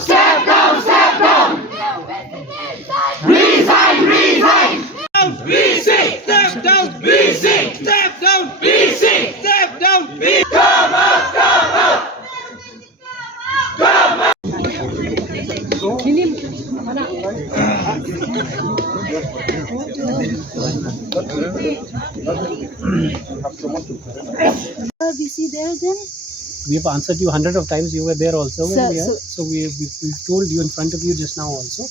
Step down, step down. Resign, resign. BC, step down, BC, step down, BC, step down, BC. Come up, come up. Come up. VC there then? We have answered you hundred of times. You were there also. Sir, So we told you in front of you just now also.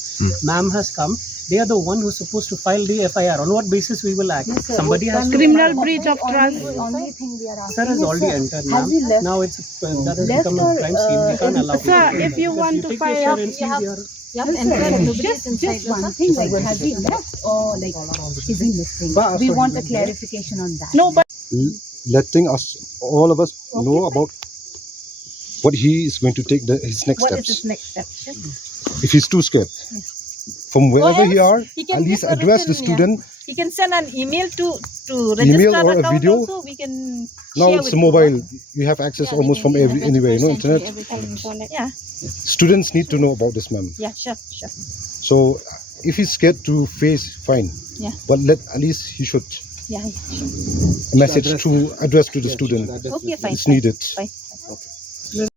Ma'am has come. They are the one who's supposed to file the FIR. On what basis we will act? Yes, sir. Somebody has to. Criminal breach of trust. Only thing we are asking. Sir has is, already sir, entered, has he ma'am. left? Now it's that has Left become a or, crime scene. We can't allow. Sir, people. if you Because want you to take file, your assurances, you are- just one thing, like, has he left or like is he missing? We want a clarification on that. No, but letting us, all of us, know about what he is going to take his next what steps. is his next step? If he's too scared, from wherever he are, he can at least give a address the written, student. He can send an email to Email register or a account video. also. We can Now share it's with mobile. You have access almost from anywhere, internet. Yeah, Students need to know about this, ma'am. yeah, sure. So if he's scared to face, fine. Yeah. But at least he should Yeah, sure. a message to address to the student. Okay, fine. It's needed. Fine.